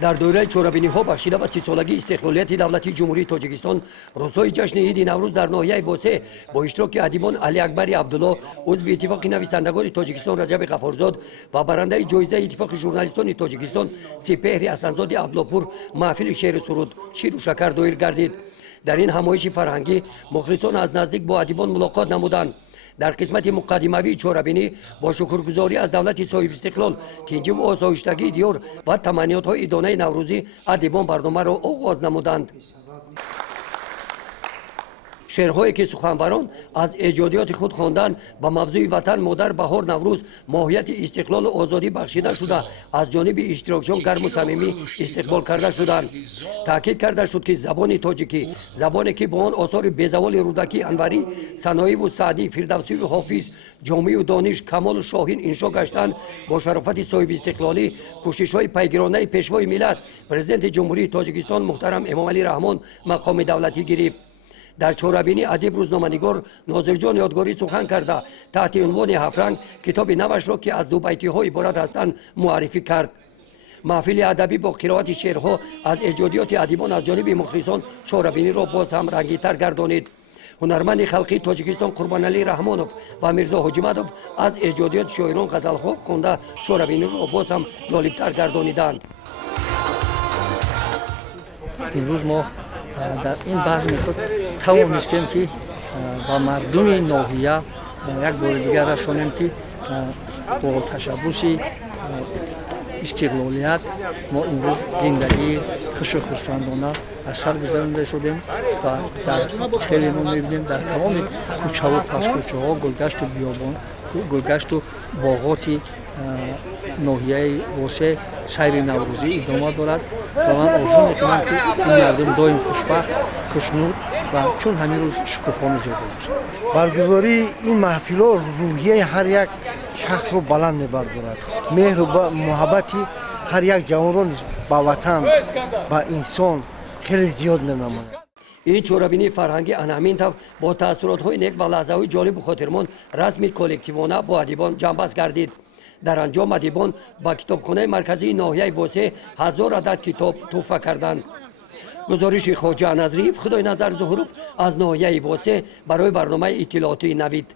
در دوره چورابینی‌ها بخشیده به 30 سالگی استقلالیت دولت جمهوری تاجیکستان روزهای جشن عید نوروز در ناحیه واسه با اشتراک ادیبان علی اکبر عبدالله عضو اتفاق نویسندگان تاجیکستان رجب غفارزاد و برنده جایزه اتفاق ژورنالیستان تاجیکستان سپهر حسنزاد عبداللهپور محفل شعر سرود شیر و شکر دایر گردید. در این همایش فرهنگی مخلصان از نزدیک با ادیبان ملاقات نمودند. در قسمت مقدموی چورابینی با شکرگزاری از دولت صاحب استقلال تنظیم و آسایشتگی دیار و تمنیات‌های دانه نوروزی ادیبان برنامه را آغاز نمودند. شعرهایی که سخنوران از ایجادیات خود خواندند با موضوع وطن مادر بهار نوروز ماهیت استقلال و آزادی بخشیده شده از جانب اشتراکچیان گرم و صمیمی استقبال کرده شدند. تاکید کرده شد که زبان تاجیکی زبانی که با آن آثار بیزوال رودکی انوری سنایی و سعدی فردوسی و حافظ جامعی و دانش کمال و شاهین انشا گشتند با شرافت صاحب استقلالی کوشش‌های پیگیرانه پیشوای ملت پرزیدنت جمهوری تاجیکستان محترم امام علی رحمان مقام دولتی گرفت. در چورابینی ادیب روزنامه‌نگار ناظرجان یادگاری سخن کرده تحت عنوان هفرنگ کتاب نوش را که از دو بیتی‌ها عبارت هستند معرفی کرد. محفل ادبی با قرائت شعرها از ایجادیات ادیبان از جانب مخلصان چورابینی را باز هم رنگین‌تر گردانید. هنرمند خلقی تاجیکستان قربان علی رحمانوف و میرزا حاجیمدوف از ایجادیات شاعران غزل‌ها خوانده چورابینی را باز هم جالب‌تر گردانیدند. امروز ما در این بزم خود توانستیم که با مردم ناحیه یک بار دیگر رسانیم که با تشبث استقلالیت ما امروز زندگی خوش و خرسندانه از سر گذرانده شدیم و در خیلی ما می‌بینیم در تمام کوچه و پس کوچه ها گلگشت و بیابان گلگشت و باغات ناحیه واسه سیر نوروزی ادامه دارد و من آرزو میکنم که این مردم دائم خوشبخت خوشنود و چون همین روز شکوفانه زیبا باشد. برگزاری این محفل‌ها روحیه هر یک شخص رو بلند می‌بردارد. مهر و محبتی هر یک جوان رو با وطن با انسان خیلی زیاد نماید. این چورابینی فرهنگی همین طور با تاثیرات‌های نیک و لحظه‌های جالب و خاطرمان رسمی کلکتیوانه با ادیبان جنبست گردید. در انجام ادیبان با کتابخانه مرکزی ناحیه واسه 1000 عدد کتاب تحفه کردند. گزارش خواجه نظریف خدای نظر ظهروف از ناحیه واسه برای برنامه اطلاعاتی نوید.